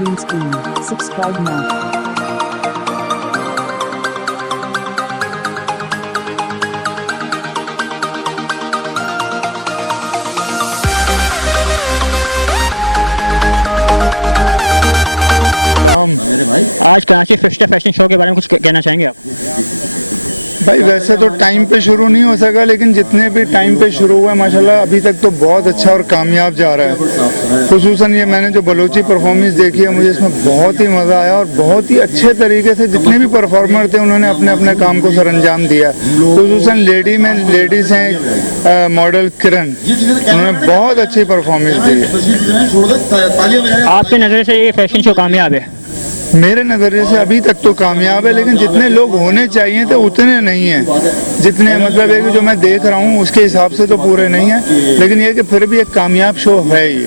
green screen. Subscribe now. आज Karachi fifth fashion show के बारे में कुछ कहना चाहेंगे आप? भाई वैसे तो टाइम पे शुरू नहीं हो सका, लेकिन जितने भी टाइम पे शुरू हुआ माशाल्लाह अभी तक तो बहुत अच्छा और कामयाब जा रहा है। खुसूसन ये मैंने जो बलोची परफॉर्मेंस देखी है, मुझे इसमें बहुत ही मज़ा आया और बहुत ही अच्छे तरीके से जितने भी परफॉर्मर थे उन्होंने अपने अपने काम को सरअंजाम दिया। खुसूसन लेडीज़ हैं मॉडल किरण, उन्होंने बहुत अच्छी परफॉर्मेंस दी है। आपके नज़र से ये फैशन शो कामयाब है? मेरे नज़रिए से अभी तक तो कामयाब है, लेकिन जितने लोग होने चाहिए थे उतने नहीं हैं। जितने मतलब है कि जो मैं देख रहा हूँ उसके हिसाब से तो पूरे नहीं है, लेकिन ये कि फिर भी एक कामयाब शो है ये।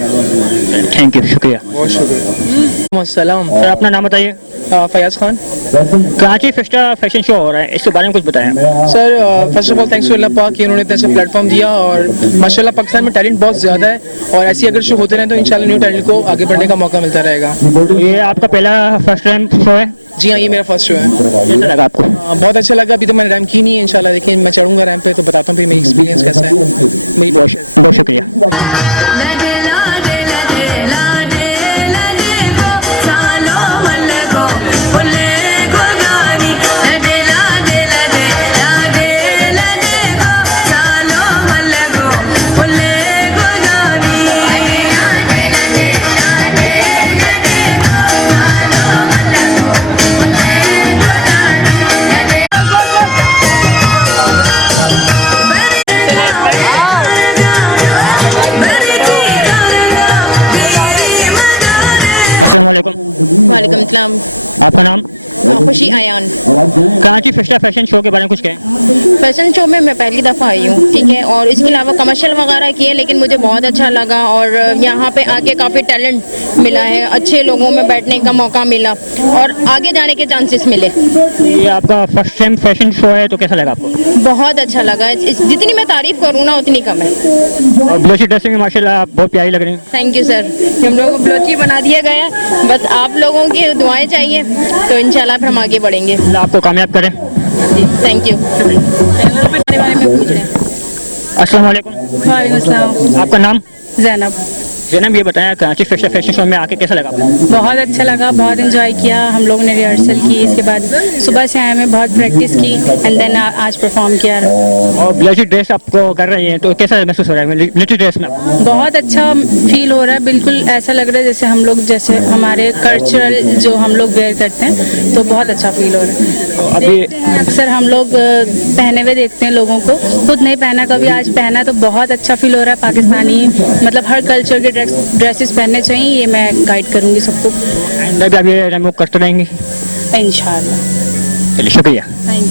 थैंक यू, शुक्रिया। बहुत शुक्रिया। सर अपना नाम बताइए। Fayaz Khan. Karachi fifth fashion show हो रहा है, इसके बारे में कुछ बताएं। Sir first of all thanks to Allah पाक कि उन्होंने इतना अच्छा प्लेटफॉर्म दिया, और माशाल्लाह पाकिस्तान में टैलेंट बहुत ज़्यादा है, और ऐसी अगर शो होते रहें तो इंशाल्लाह न्यू टैलेंट को आगे बढ़ने का मौका मिलता रहेगा। ये आपका पहला फर्स्ट टाइम शो है? जी हाँ, ये मेरा फर्स्ट शो है। कैसा लगा आपको? बहुत अच्छा लगा। अभी तो मैंने रैम्प की नहीं है, इंशाल्लाह देखिए मैं चढ़ूंगा रैम्प पे तो बताता हूँ फिर मेरी एक्सपीरियंस कैसा है। मेरी बहुत शुक्रिया। अस्सलाम वालेकुम। वालेकुम सलाम। आपका नाम? Khushi Ayan. Karachi fifth fashion show के बारे में कुछ कहें। फैशन शो में मैं पहली दफ़ा आई हूँ, ठीक है, और इसके अलावा कमर्शियल वगैरह किए, लेकिन मुझे बहुत अच्छा लगा और यहाँ पे आके काफ़ी टैलेंट मिला है, अच्छे लोगों में बैठने का मौका मिला और आगे जाने के चांसेस मिले। ये आपका फर्स्ट टाइम फैशन शो है तो कैसा लगा आपको? बहुत अच्छा लगा। जितनी मैं तारीफ करूँ ना उतनी कम है। और ब्लोची ड्रेसिंग में माशाल्लाह आप बहुत प्यारी लग रही हैं। Thank you sir. हम लोगों को ब्लोची बना दिया गया, बस आप लोगों की दुआएं चाहिए तो इंशाल्लाह फिर हम आगे बढ़ेंगे। अल्लाह आपको कामयाब करें। जी थैंक यू। चैनल पे बारे में पूछ रहे हैं। अस्सलाम वालेकुम। वालेकुम अस्सलाम। आपका नाम? जैनब। जैनब, ये बताया कराची फिफ्थ फैशन शो में आके कैसा लगा आपको? बहुत अच्छा लगा, बहुत एंजॉय किया। हम लोगों ने रिहर्सल की, इसके बाद सुबह से आए, में बहुत प्रैक्टिस की एंड देन आज परफॉर्म किया। और ब्लाउज ड्रेस आपको कर रही हैं तो कैसा महसूस हो रहा है ब्लाउज ड्रेस में? बहुत अच्छा फील हो रहा है, बिल्कुल ऐसा लग रहा है जैसे हम लोग, जैसे हमारे कल्चरल जो हम लोग वेयर करते हैं, तो बहुत अच्छा फील हो रहा है। अभी अक्सर हम लोग पहने हुए देखते हैं लोगों को, खुद नहीं पहना कभी, आज पहना तो बहुत अच्छा फील हो रहा है। पाकिस्तानी मतलब हर कल्चर के ड्रेसेस पहनने चाहिए, ये मैं गाइड करूँगी सबको। भी आप ये रिमूव करते रहेंगी इंशाल्लाह। चलिए शुक्रिया। Thank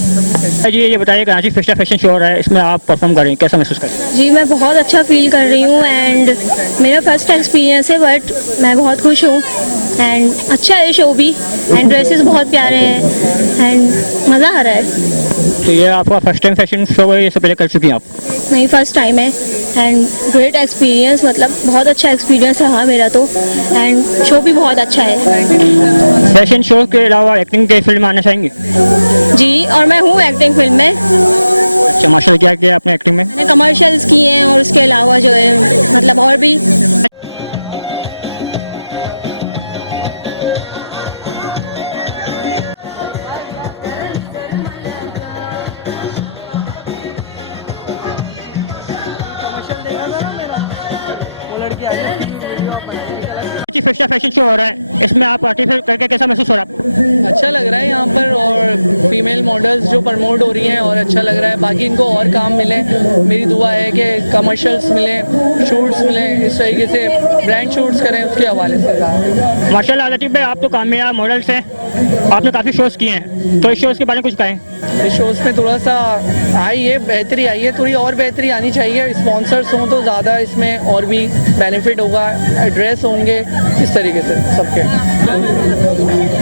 you. जी ये बताइए कराची फिफ्थ फैशन शो हो रहा है, इसमें आप परफॉर्म कर रही हैं, कैसा महसूस कर रही हैं? जी मैं बहुत अच्छा फील कर रही हूँ एंड मेरा फर्स्ट एक्सपीरियंस है, बट मैं बहुत खुश हूँ एंड अच्छा है शो भी एंड ड्रेसेस बहुत प्यारे हैं एंड मज़ा आ रहा है। तो ये आपका फर्स्ट टाइम फैशन शो है, ये से पहले कर चुकी हैं आप? नहीं, फर्स्ट टाइम है एंड ग्रेट एक्सपीरियंस, मतलब बहुत अच्छा एक्सपीरियंस रहा मेरा तो, एंड शो भी बहुत अच्छा है। फैशन शो के अलावा एक्टिंग के फील्ड में आना चाहेंगे? जी, और मैं हूँ एक्टिंग फील्ड में। अच्छा, माशाल्लाह, क्या किया आपने एक्टिंग में? मैंने कमर्शियल्स किए हैं और उसके अलावा जो है मतलब और भी। फिफ्थ फैशन शो हो रहा है, इसमें आप पार्टिसिपेट करके कैसा महसूस हो रहा है? अच्छा लग रहा है यहाँ पर, और फीमेल मॉडल्स जो प्रमोट हो रही हैं और अच्छा लग रहा है। बाकी इनको और काम मिले, मेरी दुआ है कि कमर्शियल्स मिलें, शूट्स मिलें, इस तरीके से ब्रांड शूट्स करें उसके हवाले से। माशाल्लाह लतीफ़ भाई, आप तो कामयाब मॉडल्स हैं, आपने काफ़ी शोज़ किए हैं, तो इस शोज़ के बारे में कुछ कहें। इस शोज़ में थोड़ा सा आई है बेहतरी, आई है, थोड़ी और बेहतरी आनी चाहिए। स्पॉन्सर्स हों तो ज़्यादा इसमें और भी बेनिफिट होगा, एड्रेस होंगे इस तरीके से सबके।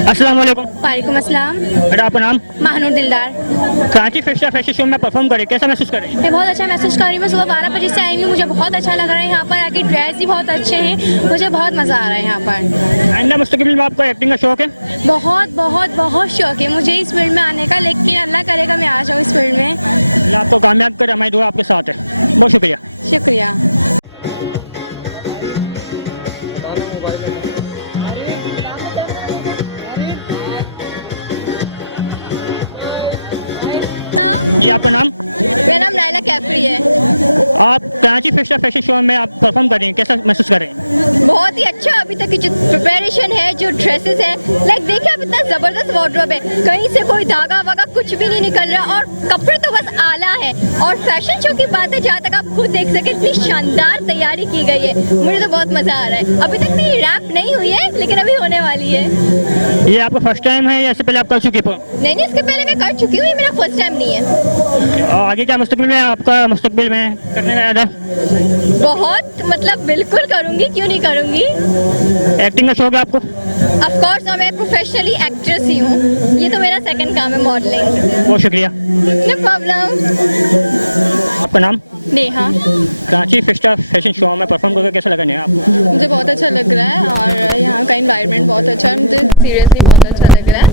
अस्सलाम वालेकुम। वालेकुम अस्सलाम। बेटा आपका नाम? महानूर दिलदार। कराची फैशन शो में परफॉर्म करें, कैसा महसूस कर रहे हैं? मैं बहुत अच्छा महसूस कर रही हूँ। मैं सुबह 12 बजे से आई हूँ, मुझे बहुत अच्छा लग रहा है। यहाँ पर आके ड्रेस भी बहुत अच्छे हैं, मुझे बहुत मज़ा आ रहा है यहाँ पर। आइंदा मुस्तकबिल में आपको एक्टिंग का शौक है? बहुत बहुत बहुत शौक है मुझे इस फील्ड में आने का, लेकिन अल्लाह करेगा मैं आ जाऊँ इस फील्ड में। अल्लाह आपको कामयाब करे, हमारी दुआ आपके साथ है। बहुत शुक्रिया। शुक्रिया। जी आपका नाम? मेरा नाम नायला कैफरी है। आप कराची फैशन शो में आप परफॉर्म कर रही हैं, कैसा महसूस कर रहे हैं? बहुत ही अच्छा। अभी तक की जो प्रिपरेशन है, जो ड्रेसेस है, लाइक देखिए अब इतना जबरदस्त वार्डरोब है, कहीं से कोई धागा वागा कुछ भी नहीं निकल रहा और कपड़े तो बस आला है। और फैशन शो की बात है, जहाँ तक आप खुद देख सके इतनी शानदार तैयारी की गई है, मुझे तो बहुत मजा आ रहा है। अभी तक मेरी रैप नहीं हुई है, लेकिन अभी होने वाली है। ये आपका फर्स्ट टाइम है या इससे पहले आप कर चुके हो? नहीं, इसके पहले मैं कर चुकी हूँ, ये मेरा फर्स्ट टाइम नहीं है। और आगे क्या मुस्तकबिल में आपका मुस्तकबिल में करने का इरादा है? बहुत, मतलब बिल्कुल करूँगी, क्यों नहीं करूँगी। एक्टिंग का शौक है आपको? ऑफ कोर्स, और मैं प्रोफेशनली एक्ट्रेस ही हूँ। ये तो मेरा सेकंड काम है, मॉडलिंग। बहुत शुक्रिया। No problem. आपका नाम? नेहा। कराची फैशन शो में परफॉर्म करके कैसा लगा नेहा आपको? मुझे बहुत अच्छा लग रहा है और यहाँ का एनवायरनमेंट बहुत अच्छा है, मुझे सीरियसली बहुत अच्छा लग रहा है।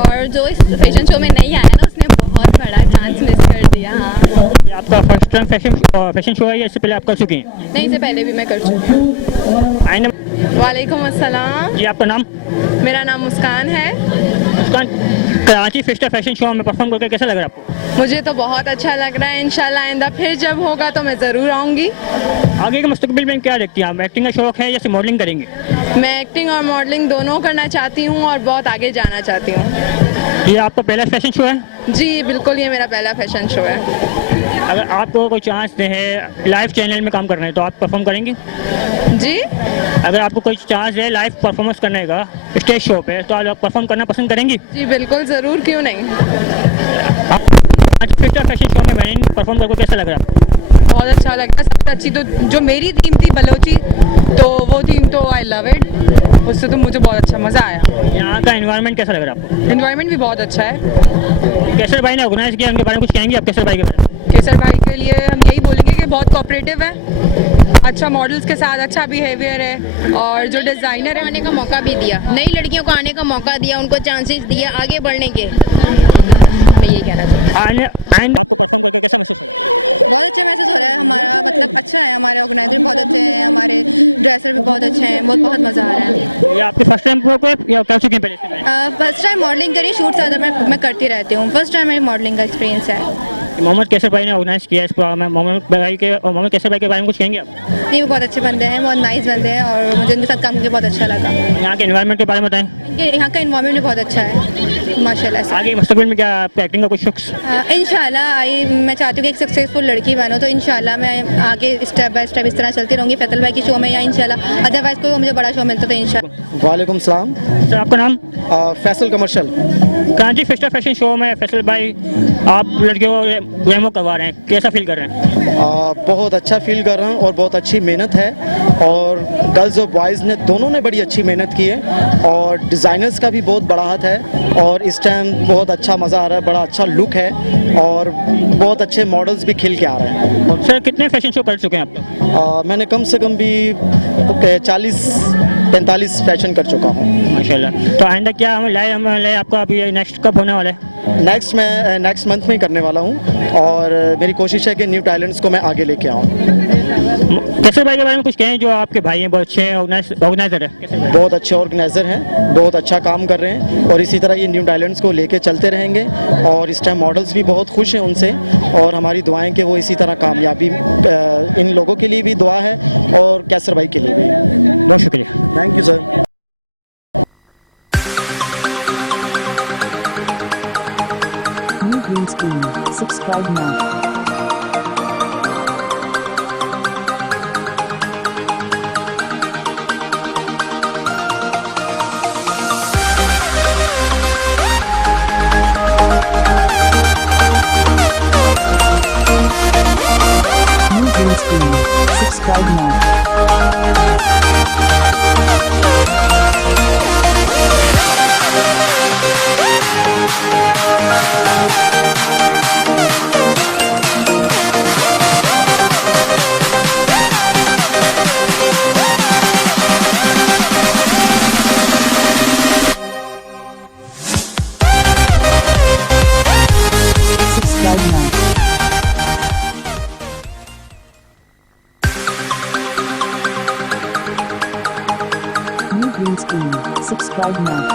और जो इस फैशन शो में नहीं आया ना, उसने बहुत बड़ा चांस मिस कर दिया। हाँ, ये आपका फर्स्ट टाइम फैशन शो है या इससे पहले आप कर चुकी हैं? नहीं, इससे पहले भी मैं कर चुकी हूँ। आइंदा। वालेकुम अस्सलाम। जी आपका नाम? मेरा नाम मुस्कान है। मुस्कान, कराची फैशन शो में परफॉर्म करके कैसा लग रहा है आपको? मुझे तो बहुत अच्छा लग रहा है। इंशाल्लाह आइंदा फिर जब होगा तो मैं ज़रूर आऊँगी। आगे के मुस्तकबिल में क्या देखती हैं आप? एक्टिंग का शौक है या सिर्फ मॉडलिंग करेंगे? मैं एक्टिंग और मॉडलिंग दोनों करना चाहती हूँ और बहुत आगे जाना चाहती हूँ। ये आपका पहला फैशन शो है? जी बिल्कुल, ये मेरा पहला फैशन शो है। अगर आपको कोई चांस दे लाइव चैनल में काम करना है तो आप परफॉर्म करेंगे? जी, अगर आपको कोई चांस है लाइव परफॉर्मेंस करने का स्टेज शो पे तो आप परफॉर्म करना पसंद करेंगी? जी बिल्कुल, ज़रूर, क्यों नहीं। आज फैशन शो में मैंने परफॉर्म करके कैसा लग रहा है आपको? बहुत अच्छा लगा। सबसे अच्छी तो जो मेरी थीम थी बलोची, तो वो थीम तो आई लव इट, उससे तो मुझे बहुत अच्छा मज़ा आया। यहाँ का एनवायरनमेंट कैसा लग रहा है आपको? एनवायरनमेंट भी बहुत अच्छा है। केसर भाई ने ऑर्गेनाइज किया, उनके बारे में कुछ कहेंगे आप केसर भाई के बारे में? केसर भाई के लिए हम यही बोलेंगे कि बहुत कोऑपरेटिव है, अच्छा मॉडल्स के साथ अच्छा बिहेवियर है और जो डिज़ाइनर है आने का मौका भी दिया, नई लड़कियों को आने का मौका दिया, उनको चांसेस दिए आगे बढ़ने के। मैं यही कहना चाहती हूँ। आपको परफॉर्म करके कैसा महसूस हो रहा है? बहुत अच्छा महसूस हो रहा है। हमारा मतलब अच्छा है, हमारे ऑर्गेनाइजर बहुत अच्छे हैं, हमारे ड्रेसर भी बहुत अच्छे हैं, बहुत मज़ा आ रहा है। ये आपके फर्स्ट टाइम या कर चुके हैं पहले से? फर्स्ट टाइम मॉडलिंग करी, शूट ज़्यादा मैं करती रहती हूँ। फर्स्ट टाइम मेरी मॉडलिंग का एक्सपीरियंस है। मोहम्मद केसर भाई ने ऑर्गेनाइज किया इस प्रोग्राम में, मोहम्मद केसर भाई के बारे में कुछ कहेंगे आप? नहीं, वो बहुत अच्छे बंदे हैं, बहुत नाइस बंदे हैं और मुझे उनके साथ काम करके बहुत अच्छा लगा। यहाँ के एनवायरनमेंट के बारे में बताएं। यहाँ का एनवायरनमेंट भी बहुत अच्छा है माशाल्लाह से। आगे मुस्तकबिल में क्या आपका एक्टिंग का कुछ शौक? इंशाल्लाह मैं चाहती हूँ कि एक सक्सेसफुल लड़की बनूँ, तो इंशाल्लाह मैं आगे स्टेप बाय स्टेप इस तरह चलती रहूँगी फैसल भाई की शो में, या इंशाल्लाह अदरवाइज कोई मुझे बड़ा शो मिलता तो इंशाल्लाह। वालेकुम सलाम। सर आपका नाम? Faisal commercial. Karachi fashion show में फैसल भाई आप लड़कियों को डेमो करवा रहे हैं, कैसा फील कर रहे हैं? बहुत अच्छा फील कर रहा हूँ और बहुत अच्छी मेहनत है और गर्ल्स और बॉयज़ ने दोनों ने बड़ी अच्छी मेहनत की है और डिज़ाइनर्स का भी बहुत बड़ा हाथ है और इस टाइम बहुत अच्छा मज़ा आ रहा है, बड़ा अच्छा लुक है और बहुत अच्छे मॉडल्स भी खिल के आ रहे हैं। सर कितने फैशन शो कर चुके हैं आप लोग? मैंने कम से कम भी 40-45 फैशन कर चुका हूँ माशाल्लाह। तो आइंदा क्या हम लाए आपको अभी नेक्स्ट कब होने वाला है? मैं नेक्स्ट मंथ में ही करने वाला हूँ और मेरी कोशिश है कि न्यू टैलेंट्स को मैं आगे लेके आऊँ। केसर भाई के बारे में कुछ कहें, जो आपके भाई हैं बहुत अच्छे ऑर्गेनाइजर है? बहुत अच्छे ऑर्गेनाइजर हैं, बहुत अच्छा काम कर रहे हैं और इसी तरह ये न्यू टैलेंट्स को लेके चलते रहेंगे और इस टाइम मॉडल्स भी बहुत खुश हैं उनसे और हमारी दुआएं कि वो इसी तरह कामयाबी इन लोगों के लिए भी दुआ है और केसर भाई के लिए भी। बहुत शुक्रिया। Thank you sir. New green screen. Subscribe now. New green screen. Subscribe now. green screen. Subscribe now.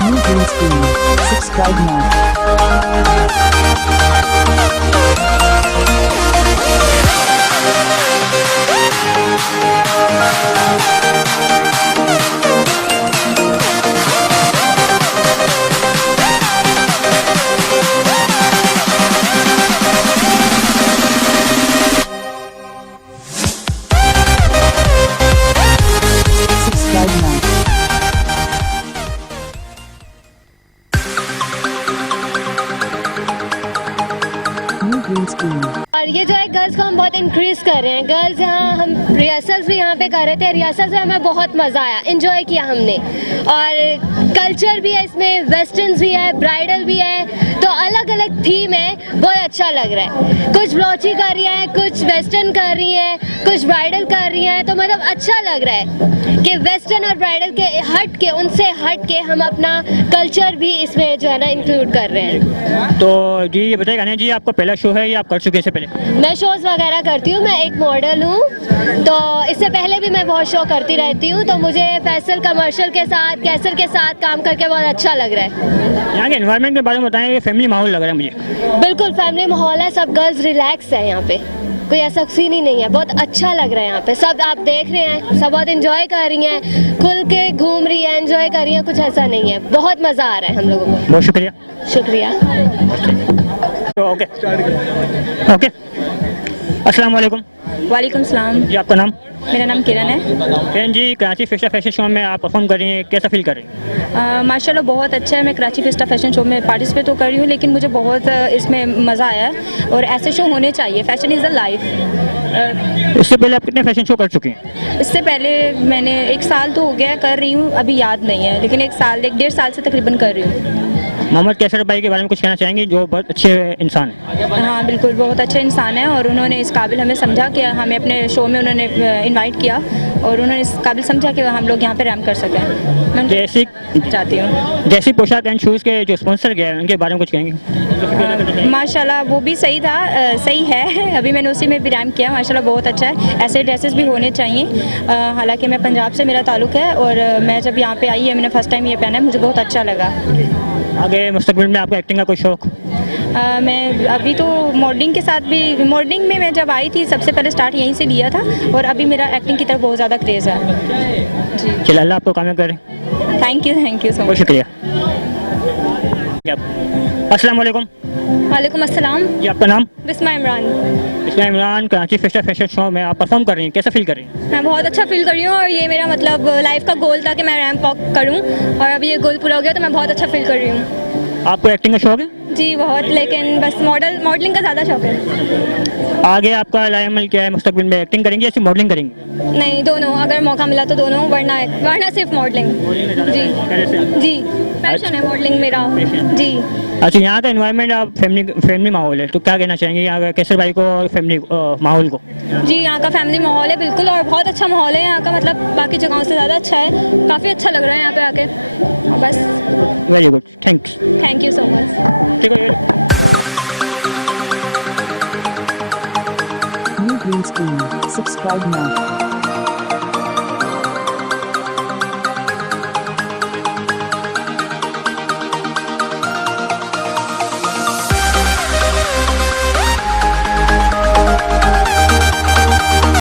New green screen. Subscribe now. Subscribe now. New green screen. और ये जो है गर्ल्स को हम बहुत इंक्रीज कर रहे हैं। गर्ल्स यहाँ हम रिहर्सल्स भी यहाँ पे कर रहे थे। रिहर्सल्स में हमें बहुत मज़ा आया, इन्जॉय किया हमने। और कल्चर भी है इसमें, वेस्टर्न्स भी है, ब्राइडल भी है, तो अलग अलग थीम है, बहुत अच्छा लग रहा है। कुछ ब्लॉची कर रही है, कुछ वेस्टर्न कर रही है, कुछ ब्राइडल कर रही है, तो मतलब अच्छा लग रहा है कि वेस्टर्न और ब्राइडल के हट के, उनसे हट के हम अपना कल्चर भी इसमें जो है ना इंक्लूड कर रहे हैं। तो जी ये बताइए गाने जी, आपका पहला शो है या आप कर चुके हैं इससे पहले? मैं शोज़ वगैरह करती हूँ, मैं एक मॉडल हूँ, तो इससे पहले भी मैं बहुत शो करती रहती हूँ। तो मुझे फैसल कमर्शियल के साथ, कैसर के साथ काम करके बहुत अच्छा लग रहा है। यहाँ के एनवायरनमेंट के बारे में बताएं, फैमिली माहौल लग रहा है मुझे। बिल्कुल फैमिली माहौल है, सब गर्ल्स रिलैक्स है यहाँ पे, कोई ऐसा सीन ही नहीं है। बहुत अच्छा लग रहा है यहाँ पे, सब आप देख रहे हैं, सब बहुत इंजॉय कर रही हैं, खुल के घूम रही है, एंजॉय कर रही हैं, कुछ ऐसा नहीं है। बहुत मज़ा आ रहा है हम लोगों को। बहुत शुक्रिया। शुक्रिया। तो ओके ओके, अस्सलाम वालेकुम। वालेकुम सलाम। जी आपका नाम? मेरा नाम किरण है। Kiran ji, Karachi fiesta fashion show में आप परफॉर्म कर रही हैं, कैसा फील कर रही हैं? माशाल्लाह बहुत अच्छा है। मैं कराची फिस्टा फैशन शो में पार्टिसिपेट तो कर रही हूँ, लेकिन मुझे बहुत इसमें मज़ा आया है और ऐसे शो होने चाहिए। Fashion is the life. इससे पहले आप कितने फैशन शो कर चुकी हैं? इससे पहले मैंने 1 साल तो हो गया कर रही हूँ, अभी याद नहीं है, लेकिन 1 डेढ़ साल से तकरीबन कर रही हूँ। मोहम्मद कैसर भाई के बारे में कुछ कहना चाहेंगे, जो बहुत अच्छे इंसान हैं? हाँ बिल्कुल, बहुत अच्छे इंसान हैं और उन्होंने इस काबिल हमें समझा कि हमें अपने शो में उन्होंने इनवाइट किया और उन्होंने इस काबिल समझा कि हम लोग यहाँ पे रैम कर सकें। मैं जैसी चाहती हूँ जैसी पोशाक एंड शूज़ के जो स्पॉन्सर गए हैं उनके बारे में कुछ कहेंगे? माशाल्लाह वो भी सही था, सही है। अभी मैंने उसी में भी रैम किया, माशाल्लाह बहुत अच्छा है। ऐसे ड्रेसेस भी होने चाहिए। हालांकि मैं पंजाब से मेरा ताल्लुक़ है और मैं जब यहाँ पे आई है, मैंने फ़र्स्ट टाइम ये पहना है, मुझे बहुत अच्छा लगा। आगे मुस्तकबिल में आपका एक्टिंग का कोई शौक? मैं अभी तो मॉडलिंग के साथ भी, मॉडलिंग में मैं जब आई थी सबसे पहले स्टार्ट यहीं से लिया था और अभी मेरा एक्टिंग की तरफ बहुत ज़्यादा क्रेज़ है जी। चलिए अल्लाह आपको कामयाब करे। थैंक यू सो बहुत मच। शुक्रिया। अस्सलाम वालेकुम। वालेकुम अस्सलाम। जी आपका नाम? बिस्मा इमरान। इसमें Imran, Karachi fiesta fashion show में आप परफॉर्म कर रही हैं, कैसा फील कर रही हैं? मैं बहुत अच्छा फील कर रही हूँ और ये मेरा मतलब लाइफ का गोल था कि मैं रैंप वॉक करूँ और अभी ये गोल पूरा हो गया, तो मैं बहुत अच्छा फील कर रही हूँ। आपको एक्टिंग का शौक है? जी बहुत, लेकिन बस मॉडलिंग का ज़्यादा शौक है। आगे आपका लाइमल क्या है, मुस्तकबिल में एक्टिंग करेंगे या सिर्फ मॉडलिंग करेंगे? नहीं, दोनों, अगर मौका मिला तो दोनों, वरना सिर्फ मॉडलिंग। जी पैशन है मॉडलिंग मेरा जी। अच्छा, यहाँ का एनवायरनमेंट, आप फैमिली माहौल है, तो क्या कहना चाहेंगे यहाँ कैसर भाई को और फैमिली माहौल को? जी यहाँ का फैमिली माहौल है बिल्कुल, और बहुत अच्छा माहौल है यहाँ का, मतलब बाकी जगहों से ज़्यादा अच्छा है। काफ़ी अच्छा लग रहा है यहाँ पे आके, बस। Very good, thank you so much. ठीक है। New green screen. Subscribe now.